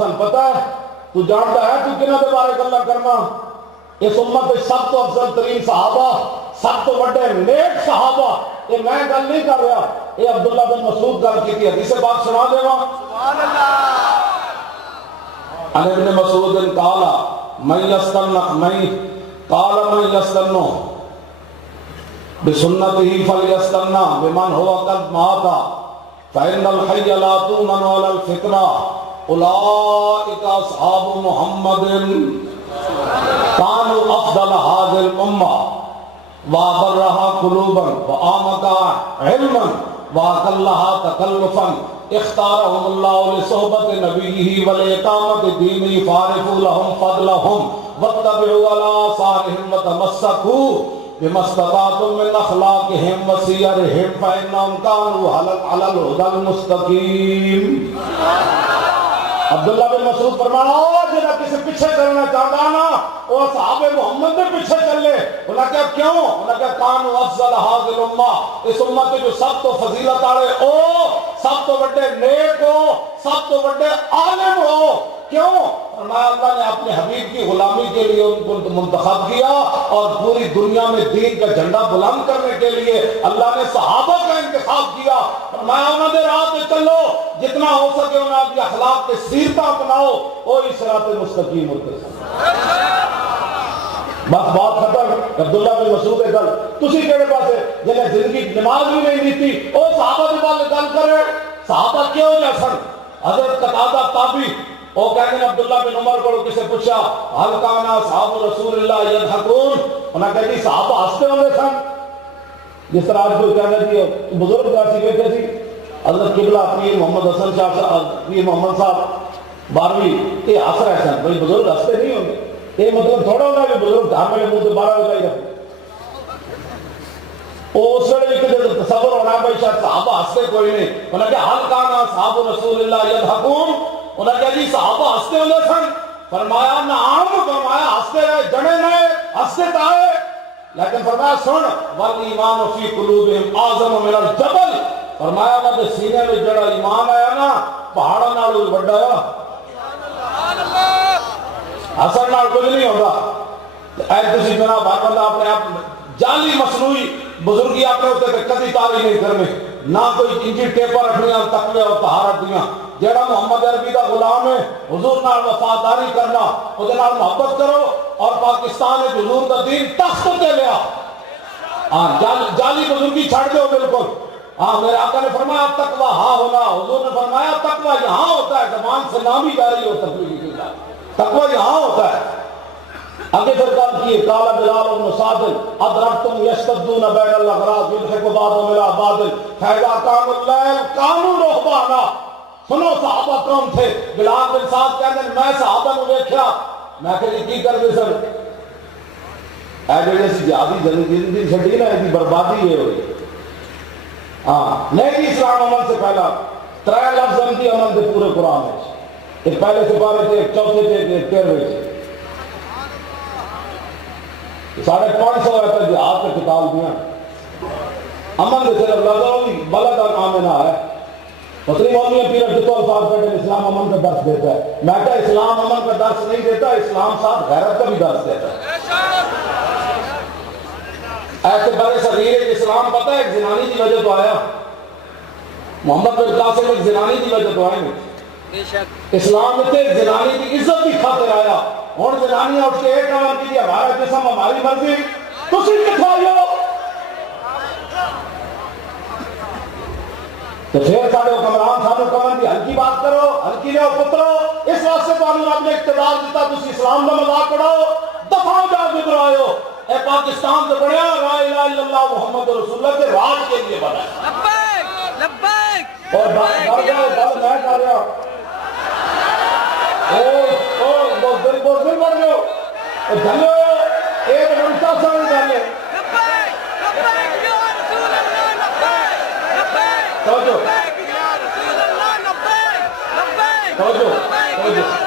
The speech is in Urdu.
حسن پتہ ہے تو جانتا ہے تو کنہ دے بارے گلا کرنا اس امت میں سب تو افضل ترین صحابہ سب تو بڑے نیک صحابہ یہ میں گل نہیں کر رہا یہ عبداللہ بن مسعود گل کی تھی حدیث پاک سنا دے گا سبحان اللہ عن ابن مسعود قال من يستن بسنته فليستن بمن هو قد مات فإن الحي لا تؤمن ولا الفطرة أولئك أصحاب محمد كانوا أفضل هذه الأمة وأبرها قلوبا وأعمقها علما وأقلها تكلفا اختارهم الله لصحبة نبيه ولإقامة دينه فاعرفوا لهم فضلهم واتبعوا على آثارهم وتمسكوا بما استطعتم من أخلاقهم وسيرهم فإنهم كانوا على الهدى المستقيم. عبداللہ بن مسعود فرمانا جنہا کسی پیچھے چلنا چاہتا نا وہ صحابہ محمد نے پیچھے چل لے انہا کہا کیوں؟ انہا کہا کانو افضل حاضر امہ اس امت کے جو سب تو فضیلت آرے او سب تو بڑے نیک ہو سب تو بڑے عالم ہو کیوں؟ فرمایا اللہ نے اپنے حبیب کی غلامی کے لیے ان کو منتخب کیا اور پوری دنیا میں دین کا جھنڈا بلند کرنے کے لیے اللہ نے صحابہ کا انتخاب کیا. فرمایا انہوں نے راہ میں چلو جتنا ہو سکے انہوں نے اخلاق کے سیرتہ اپناؤ وہی صراط مستقیم ہوتے ہیں. بس بات ختم. عبداللہ بن مسعود گل تسی کہڑے پاسے جنہیں زندگی نماز بھی نہیں دیتی وہ صحابہ کے بارے گل کرے صحابہ کیوں جا سن. حضرت قتادہ تابعی وہ کہتے ہیں عبداللہ بن عمر کو کسے پوچھا حل کانا صحاب رسول اللہ یضحکون انہاں کہتی صحابہ ہنستے ہوئے سن جس طرح آج کوئی کہنا تھی بزرگ کا سی بیٹھے تھی حضرت قبلہ پیر محمد حسن صاحب پیر محمد صاحب 12ویں یہ ہنس رہے سن بھائی بزرگ ہنستے نہیں ہوں گے یہ مطلب تھوڑا ہوگا کہ بزرگ گھر میں منہ سے 12 بجائی رکھتے اس وقت ایک تصور ہونا بھائی شاید صحابہ ہنستے کوئی نہیں انہاں کہ حل کانا صحاب رسول اللہ یضحکون انہاں کہا جی صحابہ ہنستے ہوئے سن. فرمایا نعم فرمایا ہنستے رہے جڑے رہے ہنستے تھے لیکن فرمایا سن والایمان فی قلوبہم اعظم من الجبل فرمایا انہاں دے سینے میں جڑا ایمان آیا نا پہاڑاں نالوں بڑا آیا. حسن نال کچھ نہیں ہوتا اے تسی جناب بندہ اپنے آپ جعلی مصنوعی بزرگی اپنے ہوتے کدی تاری نہیں کرنے نہ کوئی انجی ٹیپر رکھنیاں تقوی اور طہارت دیاں. جیڑا محمد عربی دا غلام ہے حضور نال وفاداری کرنا اس نال محبت کرو اور پاکستان میں حضور دا دین تخت تے لیا. جعلی بزرگی چھڑ دو بالکل. میرے آقا نے فرمایا تقوی ہاں ہونا حضور نے فرمایا تقوی یہاں ہوتا ہے زبان سے نام ہی جاری ہو تقوی یہاں ہوتا ہے. آگے سرکار کی قال بلال بن سعد ادرکتم یشتدون بین الاغراض یضحک بعضهم الى بعض فاذا قام الليل قاموا رهبانا. سنو صحابہ کون تھے؟ بلال بن سعد کہتے ہیں میں صحابہ نے دیکھا میں کہ کی کر دے سر اے جڑے سی جہادی زندگی چھڈی نا دی بربادی ہے ہوئی. نہیں اسلام عمل سے پہلا 3 لفظ ان کی عمل دے پورے قرآن میں ایک پہلے سے پارے تھے ایک چوتھے تھے ایک 13ویں تھے 550 ایسا جہاد کے کتاب دیا امن دے صرف لفظ بلد اور آمنہ ہے. مسلم مومن پیر جتو الفاظ بیٹھے اسلام امن کا درس دیتا ہے. میں کہا اسلام امن کا درس نہیں دیتا اسلام ساتھ غیرت کا بھی درس دیتا ہے. ایسے بڑے صغیر اسلام پتہ ہے ایک زنانی کی وجہ تو آیا محمد بن قاسم ایک زنانی کی وجہ تو آئے اسلام میں ایک زنانی کی عزت کی خاطر آیا. اور زنانیاں اٹھ کے ایک نمبر کی ہمارا جسم ہماری مرضی تسی کتھائیو تو پھر سارے حکمران سارے حکمران کی ہلکی بات کرو ہلکی لے پترو اس واسطے تو رب نے اقتدار دیتا تسی اسلام کا مذاق اڑاؤ دفعہ جا گزر آئے ہو. اے پاکستان سے بڑھیا لا الہ الا اللہ محمد رسول اللہ کے راج کے لیے بنا ہے. لبیک لبیک اور بڑھ جاؤ بڑھ میں کر رہا بہت بڑھ جاؤ جھلو ایک گھنٹہ سامنے ڈالے توجہ توجہ توجہ